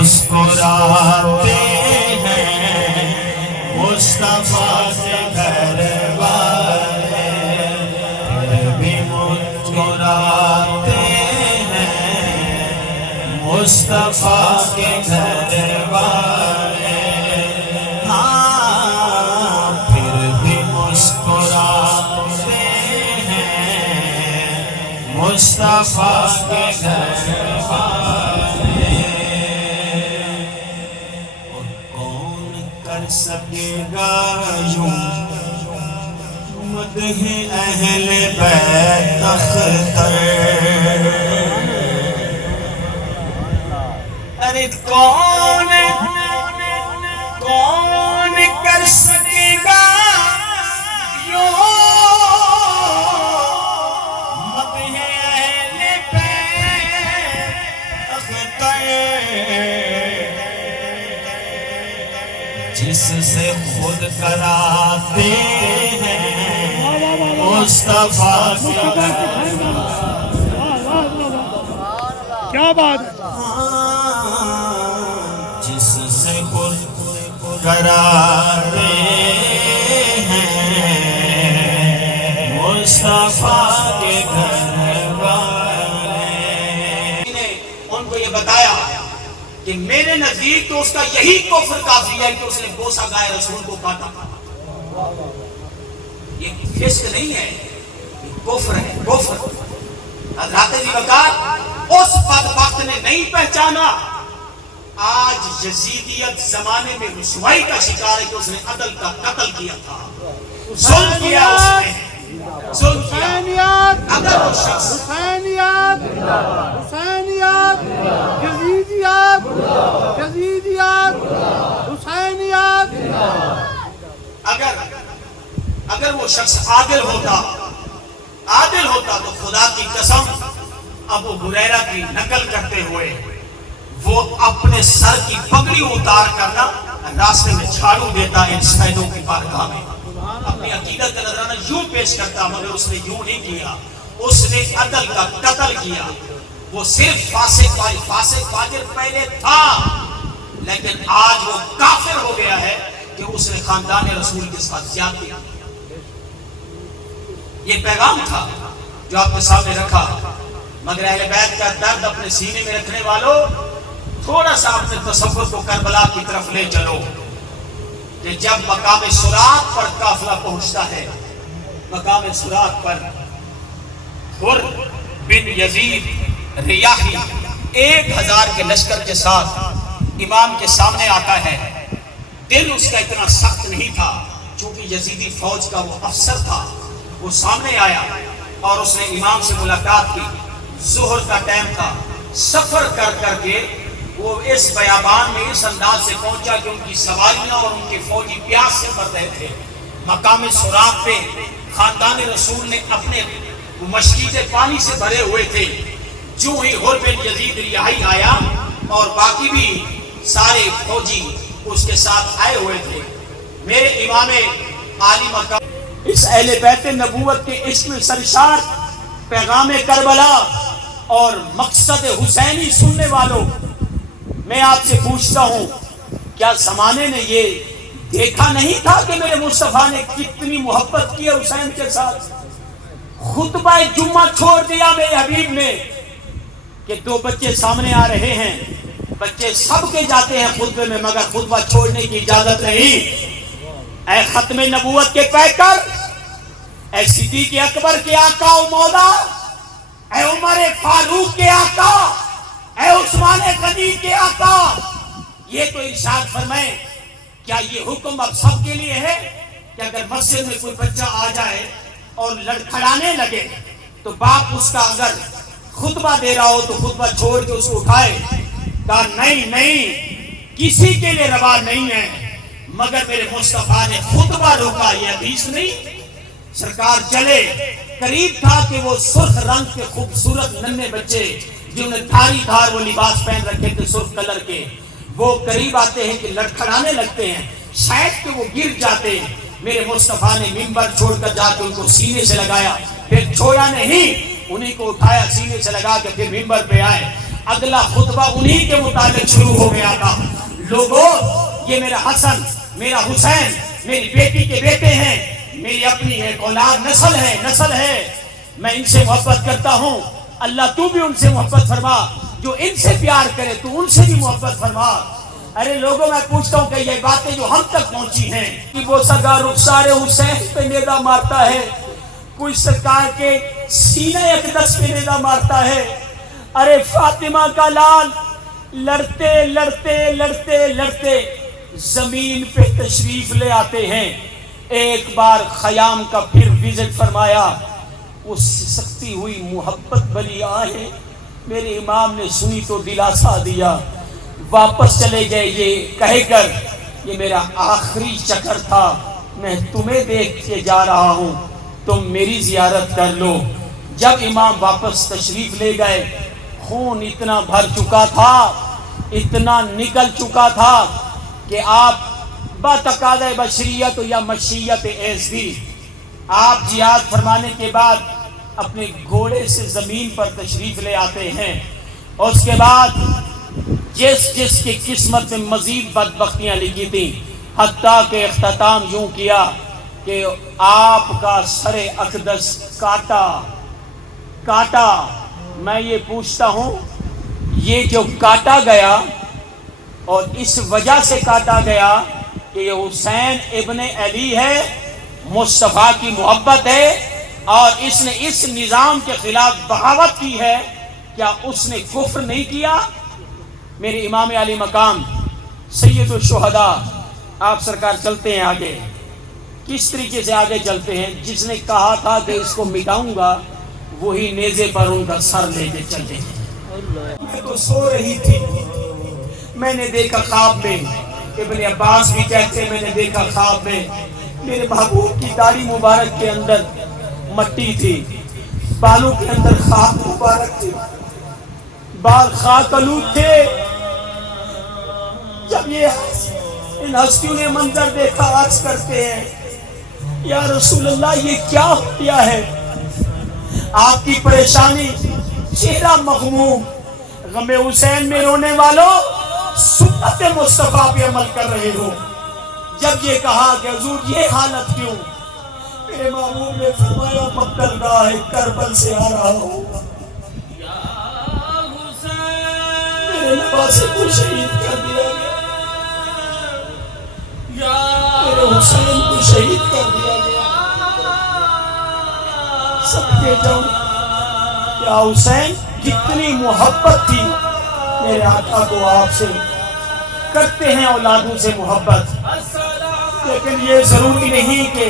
مسکراتے ہیں مصطفیٰ کے گھر والے، پھر بھی مسکراتے ہیں مصطفیٰ کے گھر والے، ہاں پھر بھی مسکراتے ہیں مصطفیٰ کے گھر والے۔ اور کون کر سکے گا یوں مدح اہل بیت اختر، ارے کون کر سکے گا یوں مدح اہل بیت اختر، جس سے خود کراتے ہیں مصطفیٰ کے گھر۔ کیا بات ہے، جس سے خود کراتے ہیں مصطفیٰ کے گھر والے۔ ان کو یہ بتایا کہ میرے نزدیک تو اس کا یہی کفر کافی ہے کہ اس نے بوسہ گائے رسول کو کاٹا۔ یہ فسق نہیں ہے، یہ کفر ہے، کفر۔ حضرت ابی بکر اس بدبخت نے نہیں پہچانا۔ آج یزیدیت زمانے میں رسوائی کا شکار ہے کہ اس نے عدل کا قتل کیا تھا، ظلم کیا اس نے، ظلم کیا۔ اگر وہ شخص حسینیات حسینیات یزیدیات یزیدیات حسینیات، اگر وہ شخص عادل ہوتا تو خدا کی قسم ابو ہریرہ کی نقل کرتے ہوئے وہ اپنے سر کی پگڑی اتار کرنا راستے میں جھاڑو دیتا ان شہیدوں کی بارگاہ میں، اپنی عقیدت کا نذرانہ یوں پیش کرتا، مگر اس نے یوں نہیں کیا، اس نے عدل کا قتل کیا۔ وہ صرف فاسق فاجر پہلے تھا، لیکن آج وہ کافر ہو گیا ہے کہ اس نے خاندان رسول کے ساتھ زیادتی کی۔ یہ پیغام تھا جو آپ کے سامنے رکھا، مگر اہل بیت کا درد اپنے سینے میں رکھنے والوں تھوڑا سا اپنے تصور کو کربلا کی طرف لے چلو کہ جب مقام سرات پر قافلہ پہنچتا ہے، مقام سرات پر حر بن یزید ریاحی 1000 کے لشکر کے ساتھ امام کے سامنے آتا ہے۔ دل اس کا اتنا سخت نہیں تھا، چونکہ یزیدی فوج کا وہ افسر تھا۔ وہ سامنے آیا اور اس نے امام سے ملاقات کی۔ ظہر کا ٹائم تھا، سفر کر کے وہ اس بیابان میں اس انداز سے پہنچا کہ ان کی سواریاں اور ان کے فوجی پیاس سے مر رہے تھے۔ مقام سرات پہ خاندان رسول نے اپنے مشکیزیں پانی سے بھرے ہوئے تھے۔ جو ہی حر بن یزید ریاحی آیا اور باقی بھی سارے فوجی اس کے ساتھ آئے ہوئے تھے، میرے امام عالی مقام اس اہل بیت نبوت کے عشق میں سرشار پیغام کربلا اور مقصد حسینی سننے والوں، میں آپ سے پوچھتا ہوں، کیا زمانے نے یہ دیکھا نہیں تھا کہ میرے مصطفیٰ نے کتنی محبت کی ہے حسین کے ساتھ؟ خطبہ جمعہ چھوڑ دیا میرے حبیب نے کہ 2 بچے سامنے آ رہے ہیں، بچے سب کے جاتے ہیں خطبے میں، مگر خطبہ چھوڑنے کی اجازت نہیں۔ اے ختم نبوت کے پیکر، اے صدیق اکبر کے آقا و مولا، اے عمر فاروق کے آقا، اے عثمان غنی کے آقا، یہ تو ارشاد فرمائیں، کیا یہ حکم اب سب کے لیے ہے کہ اگر مسجد میں کوئی بچہ آ جائے اور لڑکھڑانے لگے تو باپ اس کا اگر خطبہ دے رہا ہو تو خطبہ چھوڑ کے اس کو اٹھائے؟ کہا نہیں، کسی کے لیے روا نہیں ہے، مگر میرے مصطفیٰ نے خطبہ روکا، یہ حدیث نہیں۔ سرکار چلے، قریب تھا کہ وہ سرخ رنگ کے خوبصورت ننھے بچے جنہوں نے دھاری دھار وہ لباس پہن رکھے تھے سرخ کلر کے، وہ قریب آتے ہیں کہ لڑکھڑانے لگتے ہیں، شاید کہ وہ گر جاتے ہیں۔ میرے مصطفیٰ نے منبر چھوڑ کر جا کے ان کو سینے سے لگایا، پھر چھوڑا نہیں، انہیں کو اٹھایا سینے سے لگا کے پھر منبر پہ آئے اگلا خطبہ انہی کے متعلق شروع ہو گیا تھا. لوگوں، یہ میرا حسن، میرا حسین میری بیٹی کے بیٹے ہیں، میری اپنی ایک اولاد نسل ہے. میں ان سے محبت کرتا ہوں. اللہ تو بھی ان سے محبت فرما. جو ان سے پیار کرے تو ان سے بھی محبت فرما. ارے لوگوں، میں پوچھتا ہوں کہ یہ باتیں جو ہم تک پہنچی ہیں کہ وہ سگا رخسار حسین پہ نیزہ مارتا ہے، کوئی سرکار کے سینہ اقدس پہ نیزہ مارتا ہے. ارے فاطمہ کا لال لڑتے لڑتے لڑتے لڑتے زمین پہ تشریف لے آتے ہیں. ایک بار خیام کا پھر وزٹ فرمایا. وہ سسکتی ہوئی محبت بھری آہیں میرے امام نے سنی تو دلاسا دیا. واپس چلے گئے یہ کہہ کر یہ میرا آخری چکر تھا، میں تمہیں دیکھ کے جا رہا ہوں، تم میری زیارت کر لو. جب امام واپس تشریف لے گئے، خون اتنا بھر چکا تھا، اتنا نکل چکا تھا کہ آپ بتقاضۂ بشریت یا مشیت ایزدی آپ جہاد فرمانے کے بعد اپنے گھوڑے سے زمین پر تشریف لے آتے ہیں. اور اس کے بعد جس کی قسمت میں مزید بدبختیاں لکھی تھیں، حتیٰ کہ اختتام یوں کیا کہ آپ کا سر اقدس کاٹا. میں یہ پوچھتا ہوں، یہ جو کاٹا گیا اور اس وجہ سے کاٹا گیا کہ یہ حسین ابن علی ہے، مصطفیٰ کی محبت ہے اور اس نے اس نظام کے خلاف بغاوت کی ہے، کیا اس نے کفر نہیں کیا؟ میرے امام علی مقام سید الشہداء آپ سرکار چلتے ہیں آگے. کس طریقے سے آگے چلتے ہیں؟ جس نے کہا تھا کہ اس کو مٹاؤں گا وہی نیزے پر ان کا سر لے کے چلے ہیں. میں تو سو رہی تھی، میں نے دیکھا خواب میں، ابن عباس بھی کہتے ہیں میں نے دیکھا خواب میں میرے محبوب کی داڑھی مبارک کے اندر مٹی تھی، بالوں کے اندر خاک مبارک تھی، بال خاک آلود تھے. جب یہ ان ہستیوں نے منظر دیکھا عرض کرتے ہیں یا رسول اللہ یہ کیا ہو گیا ہے؟ آپ کی پریشانی، چہرہ مغموم، غم حسین میں رونے والوں سنت مصطفیٰ پہ عمل کر رہے ہو. جب یہ کہا کہ حضور یہ حالت کیوں؟ میرے محبوب نے فرمایا مقتل گاہ کربل سے آ رہا ہوں، میرے نواسے کو شہید کر دیا گیا، میرے حسین کو شہید کر دیا گیا. سب کے جاؤں یا حسین کتنی محبت تھی میرے آقا کو آپ سے. کرتے ہیں اولادوں سے محبت، لیکن یہ ضروری نہیں کہ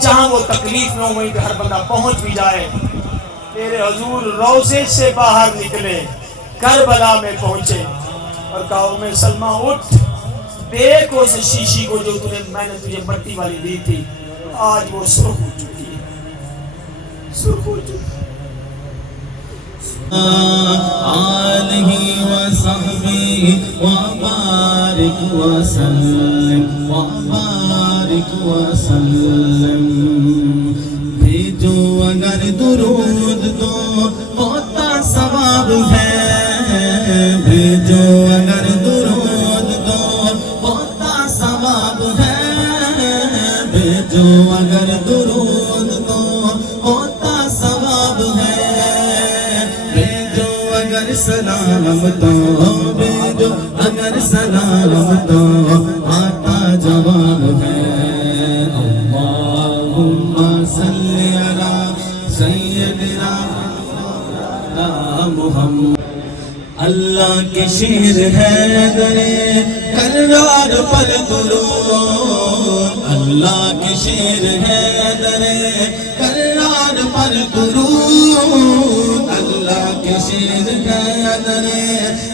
جہاں وہ تکلیف میں وہیں پہ ہر بندہ پہنچ بھی جائے. میرے حضور روضے سے باہر نکلے، کربلا میں پہنچے اور کہا میں سلمہ اٹھ، دیکھ اس شیشی کو جو میں نے تجھے مٹی والی دی تھی، آج وہ سرخ ہو چکی ہے، سرخ ہو چکی ہے. آلہ وصحبہ وبارک وسلم وبارک وسلم. بھیجو اگر درود تو ہوتا ثواب ہے، بھیجو اگر درود تو ہوتا ثواب ہے، بھیجو اگر درود تو ہوتا ثواب ہے. سلام تو بھیجو اگر سلام تو آتا جواب ہے. اللہم صلی علی سیدنا محمد. اللہ کے شیر ہے درے کرار پر درود، اللہ کے شیر ہے درے کرار پر درود، اللہ کے شیر ہے درے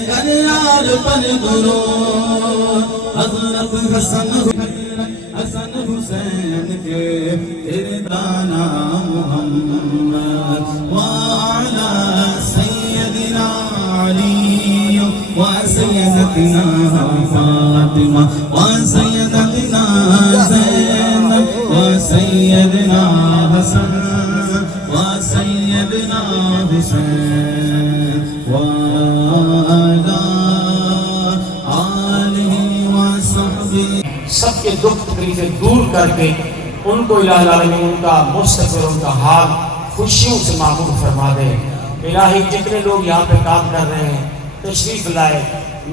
کرار پر درود. حضرت حسن حسین کے دانا محمد وعلا سیدنا علی وسیدتنا فاطمہ وسیدتنا زینب وسیدنا حسن وسیدنا حسین وعلى آله وصحبه سب کے دکھ تکلیفیں دور کر کے ان کو الہ العالمین ان کا مستقبل ان کا حال خوشیوں سے معمول فرما دے. الہی جتنے لوگ یہاں پہ کام کر رہے ہیں تشریف لائے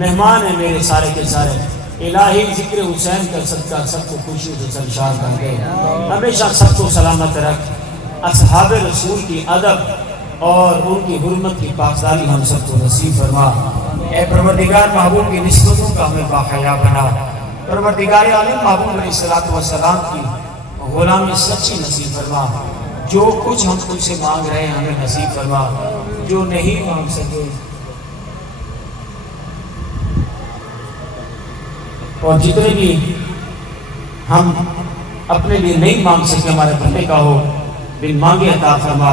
مہمان ہیں میرے سارے کے سارے الہی ذکر حسین کا صدقہ سب کو خوشیوں سے سرشار کر دے. ہمیشہ سب کو سلامت رکھ. اصحاب رسول کی ادب اور ان کی حرمت کی پاسداری ہم سب کو نصیب فرما. اے پروردگار محبوب کی نسبتوں کا ہمیں باحیا بنا. پروردگار عالم محبوب علیہ السلام کی غلامی سچی نصیب فرما. جو کچھ ہم تم سے مانگ رہے ہیں ہمیں نصیب فرما. جو نہیں مانگ سکے اور جتنے بھی ہم اپنے لیے نہیں مانگ سکے ہمارے بندے کا ہو بن مانگے عطا فرما.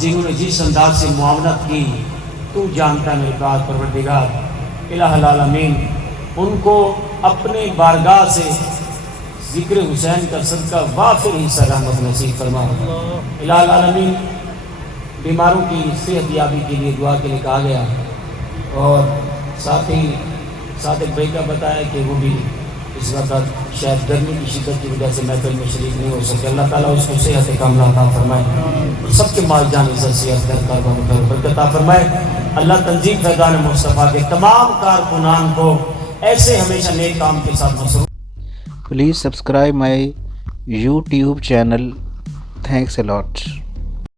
جنہوں نے جس انداز سے معاونت کی تو جانتا میرے بات پروردگار الہ العالمین ان کو اپنے بارگاہ سے ذکر حسین کا صدقہ وافر حصہ رحمت نصیب فرما. الہ العالمین بیماروں کی صحت یابی کے لیے دعا کے لیے کہا گیا اور ساتھ ہی صادق بھائی کا بتایا کہ وہ بھی اس وقت شاید گرمی کی شدت کی وجہ سے محفل میں شریک نہیں ہو سکے. اللہ تعالیٰ اس کو صحت کاملہ عطا فرمائے اور سب کے مال جان عزت صحت کر برکت عطا فرمائے. اللہ تنظیم فیضان مصطفیٰ کے تمام کارکنان کو ایسے ہمیشہ نیک کام کے ساتھ مصروف. Please subscribe my YouTube channel. Thanks a lot.